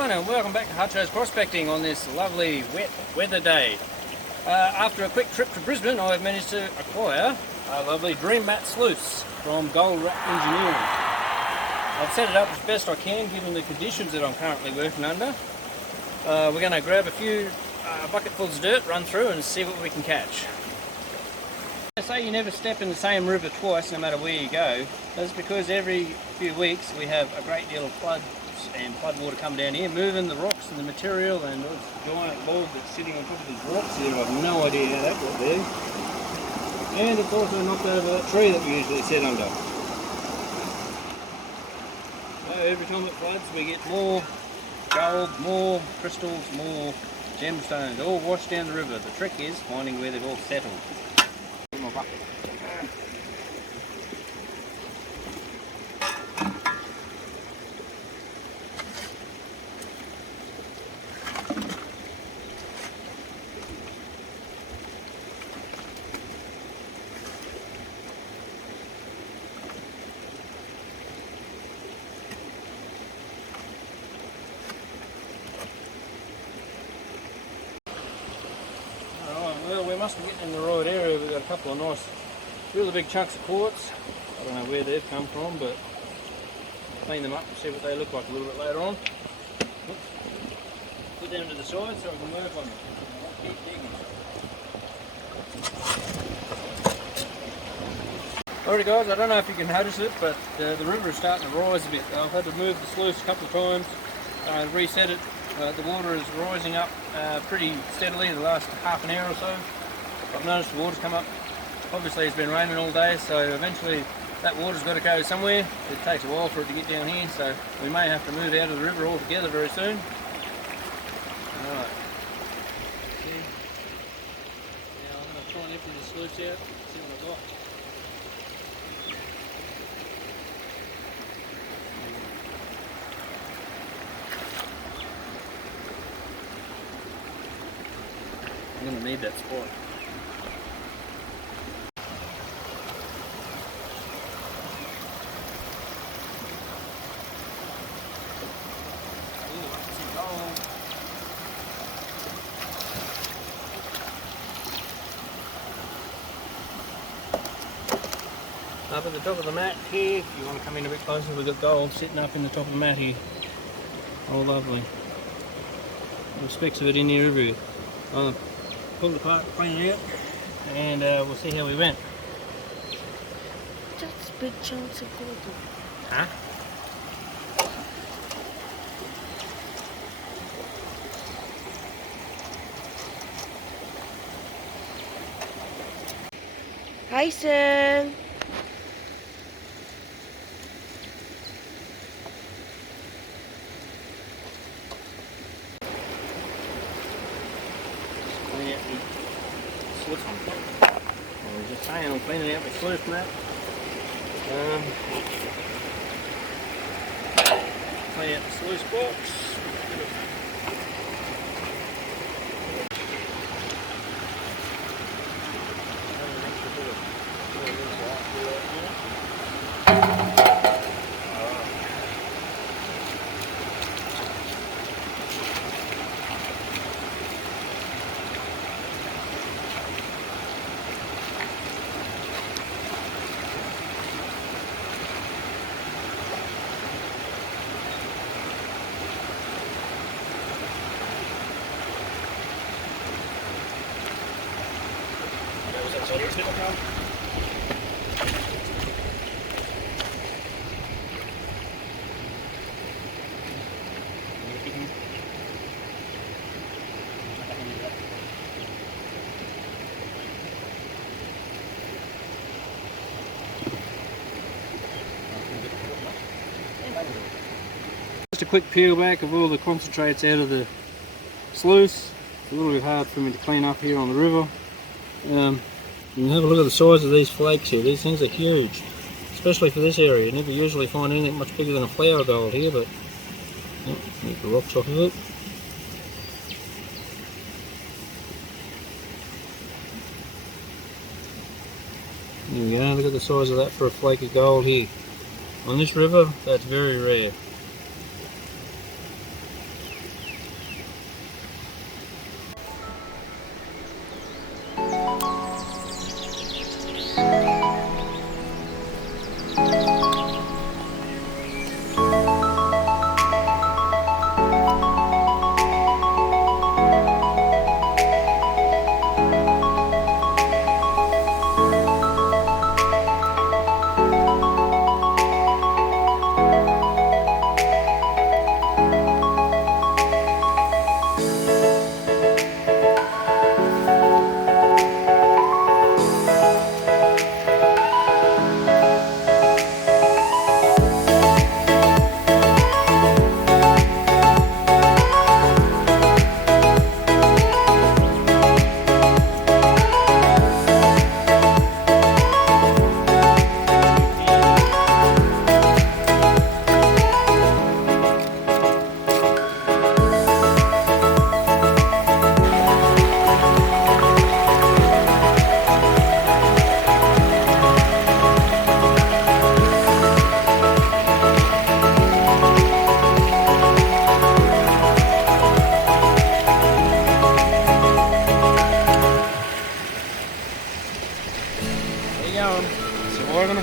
everyone, and welcome back to Hutcho's Prospecting on this lovely wet weather day. After a quick trip to Brisbane, I've managed to acquire a lovely Dream Mat sluice from Gold Rock Engineering. I've set it up as best I can given the conditions that I'm currently working under. We're going to grab a few bucketfuls of dirt, run through and see what we can catch. I say you never step in the same river twice no matter where you go. That's because every few weeks we have a great deal of floods and flood water come down here, moving the rocks and the material, and this giant log that's sitting on top of these rocks here. I've no idea how that got there. And it's also knocked over that tree that we usually sit under. So every time it floods we get more gold, more crystals, more gemstones, all washed down the river. The trick is finding where they've all settled. Get my bucket. Well, we must be getting in the right area. We've got a couple of nice, really big chunks of quartz. I don't know where they've come from, but clean them up and see what they look like a little bit later on. Oops. Put them to the side so I can work on them. Keep digging. Alrighty guys, I don't know if you can notice it, but the river is starting to rise a bit. I've had to move the sluice a couple of times, reset it. The water is rising up pretty steadily in the last half an hour or so. I've noticed the water's come up. Obviously it's been raining all day, so eventually that water's got to go somewhere. It takes a while for it to get down here, so we may have to move out of the river altogether very soon. Alright. Now I'm going to try and empty the sluice out, see what I've got. I'm going to need that spot. Ooh, I can see gold. Up at the top of the mat here, if you want to come in a bit closer, we've got gold sitting up in the top of the mat here. Oh lovely. There's specks of it in here everywhere. Pull it apart, clean it out, and we'll see how we went. Just big chunks of gold. Huh? Hi, son. Clean out the sluice. I was just saying I'm cleaning out the sluice mat. Clean out the sluice box. Just a quick peel back of all the concentrates out of the sluice. It's a little bit hard for me to clean up here on the river. You can have a look at the size of these flakes here. These things are huge, especially for this area. You never usually find anything much bigger than a flower gold here, but get the rocks off of it. There we go, look at the size of that for a flake of gold here. On this river, that's very rare.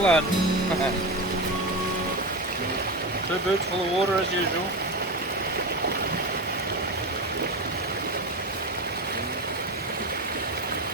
flood. 2 boots full of water as usual.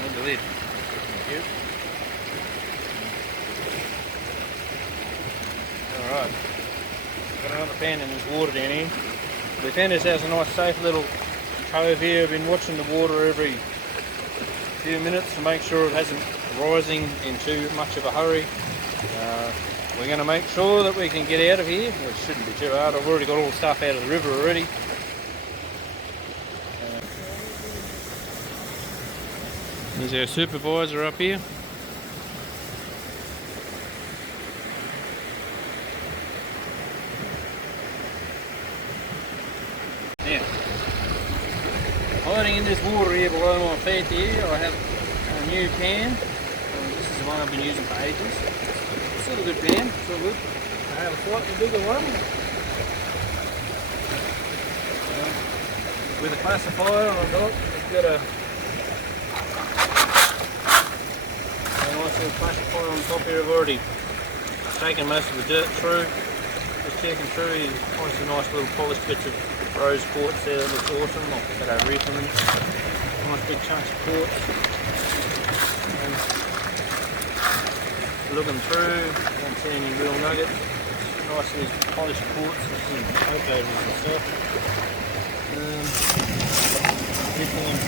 And the lid. Thank you. Alright. Got another pan in this water down here. We found this has a nice safe little cove here. I've been watching the water every few minutes to make sure it hasn't rising in too much of a hurry. We're going to make sure that we can get out of here. It shouldn't be too hard. I've already got all the stuff out of the river already. There's our supervisor up here. Now, hiding in this water here below my feet here, I have a new pan. This is the one I've been using for ages. Still a good pan, still good. I have a slightly bigger one. With a classifier on top, it's got a nice little classifier on top here. I've already taken most of the dirt through. Just checking through, you find some nice little polished bits of rose quartz there that looks awesome. I'll put that over here for a minute. Nice big chunks of quartz. Looking through, don't see any real nuggets. Nicely polished quartz, some coke over and stuff. This one,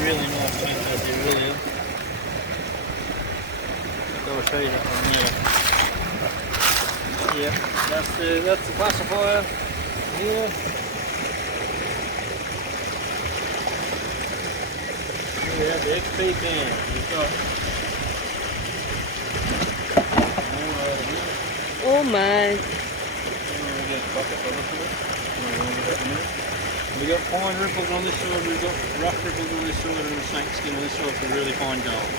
really nice chunk over there, really. I'll show you that one there. Yeah, that's the classifier here. Here we have the XP pan. We've got Oh my. We've got fine ripples on this side, we've got rough ripples on this side, and the snake skin on this side for really fine gold.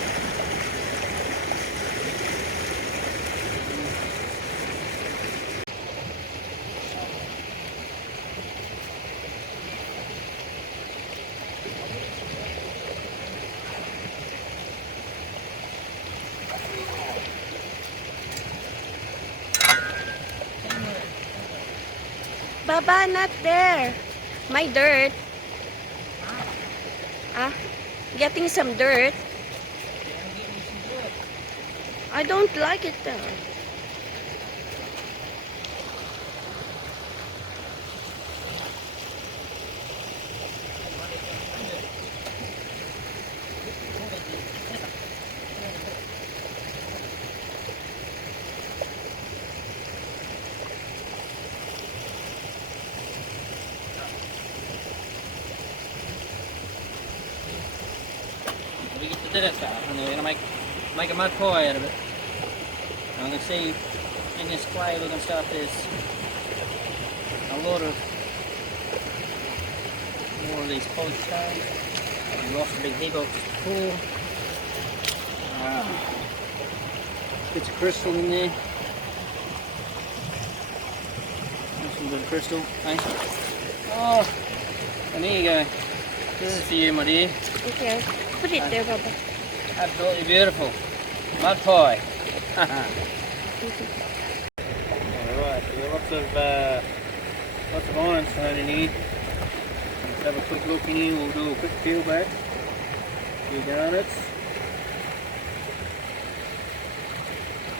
Baba, not there. My dirt. Getting some dirt. I don't like it though. We get the dirt stuff and we're going to make a mud pie out of it. And we can see in this clay we're going to start there's a lot of more of these polished stones. And lost a big heap of just before. Bits of crystal in there. Nice little bit of crystal. Thanks. Oh, and there you go. This is for you, my dear. Okay. Put it there, Baba. Absolutely beautiful. Mud pie. Alright, so we've got lots of ironstone in here. Let's have a quick look in here. We'll do a quick peel back. Few garnets.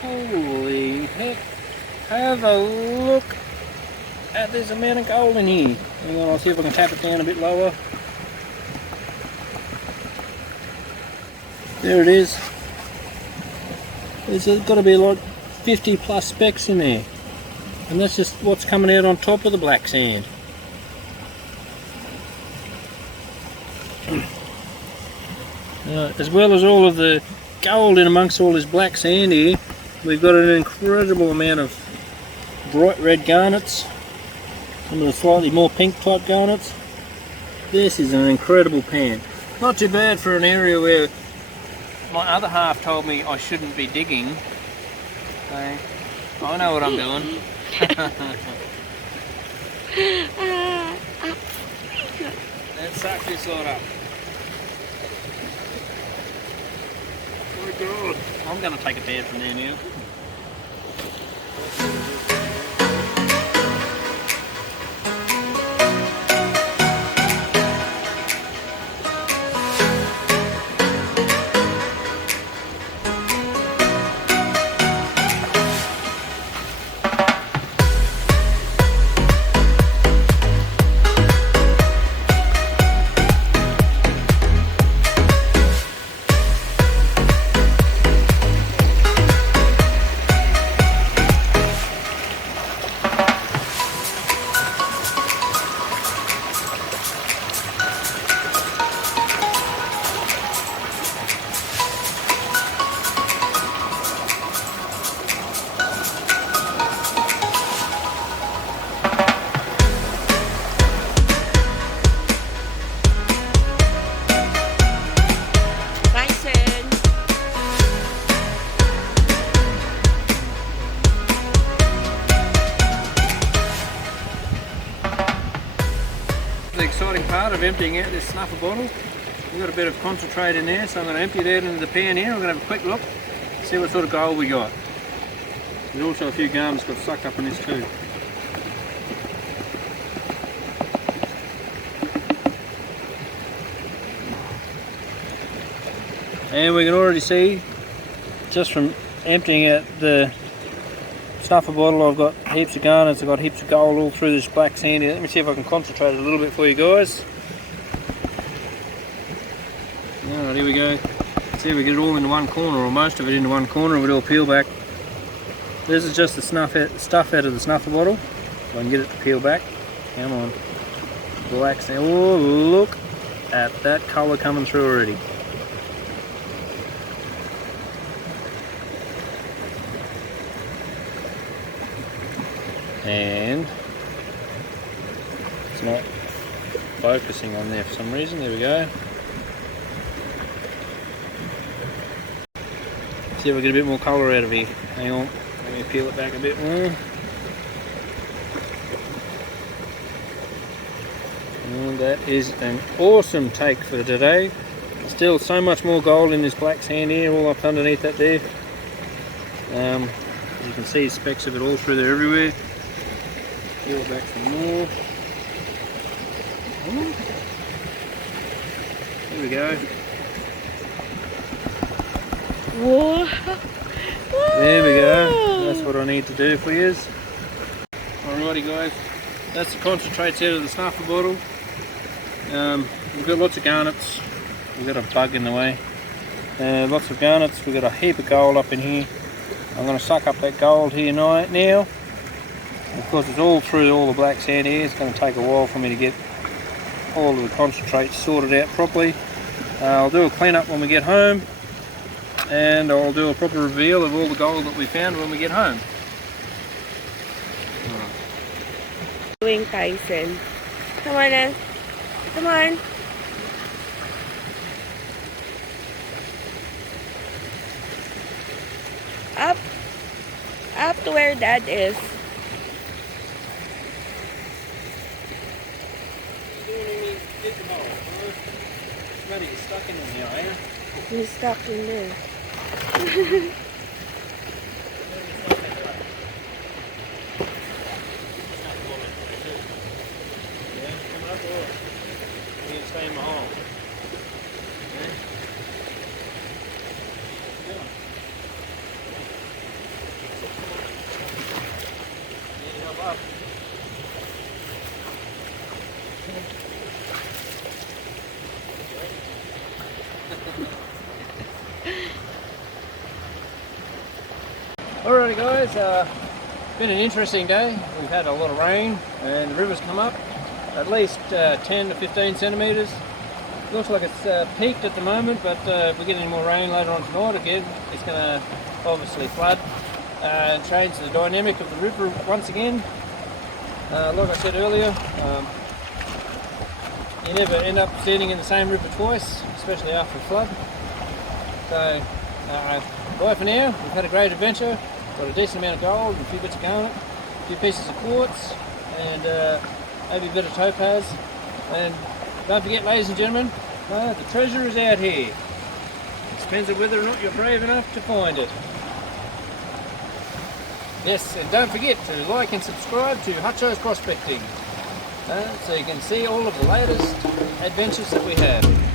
Holy heck. Have a look at this amount of gold in here. Hang on, I'll see if I can tap it down a bit lower. There it is. There's got to be like 50 plus specks in there. And that's just what's coming out on top of the black sand. As well as all of the gold in amongst all this black sand here, we've got an incredible amount of bright red garnets. Some of the slightly more pink type garnets. This is an incredible pan. Not too bad for an area where my other half told me I shouldn't be digging. So I know what I'm doing. Let's suck this lot up. God, I'm going to take a bed from there now. The exciting part of emptying out this snuffer bottle. We've got a bit of concentrate in there, so I'm going to empty it out into the pan here. I'm going to have a quick look, see what sort of gold we got. There's also a few garnets got sucked up in this too. And we can already see, just from emptying out the snuffer bottle, I've got heaps of garnets, I've got heaps of gold all through this black sand here. Let me see if I can concentrate it a little bit for you guys. Alright, here we go. See if we get it all into one corner, or most of it into one corner, and we'll do a peel back. This is just the stuff out of the snuffer bottle. If I can get it to peel back. Come on. Black sand. Oh, look at that colour coming through already. And it's not focusing on there for some reason. There we go. See if we get a bit more colour out of here. Hang on, let me peel it back a bit more. And that is an awesome take for today. Still so much more gold in this black sand here, all up underneath that there. As you can see, specks of it all through there everywhere. Peel back some more. There we go. Whoa. There we go. That's what I need to do for you. Alrighty guys, that's the concentrates out of the snuffer bottle. We've got lots of garnets. We've got a bug in the way. Lots of garnets. We've got a heap of gold up in here. I'm going to suck up that gold here now. Of course, it's all through all the black sand here. It's going to take a while for me to get all of the concentrates sorted out properly. I'll do a clean up when we get home, and I'll do a proper reveal of all the gold that we found when we get home. Doing Tyson. Come on then. Come on. Up. Up to where Dad is. He's stuck in there, are you? He's stuck in there. Stay in my hole. Up. Alrighty guys, been an interesting day. We've had a lot of rain and the river's come up at least 10 to 15 centimetres. Looks like it's peaked at the moment, but if we get any more rain later on tonight again, it's going to obviously flood and change the dynamic of the river once again. Like I said earlier, you never end up standing in the same river twice, especially after a flood. So, bye for now. We've had a great adventure. Got a decent amount of gold, and a few bits of garnet, a few pieces of quartz, and maybe a bit of topaz. And don't forget, ladies and gentlemen, the treasure is out here. It's Depends on whether or not you're brave enough to find it. Yes, and don't forget to like and subscribe to Hutcho's Prospecting, so you can see all of the latest adventures that we have.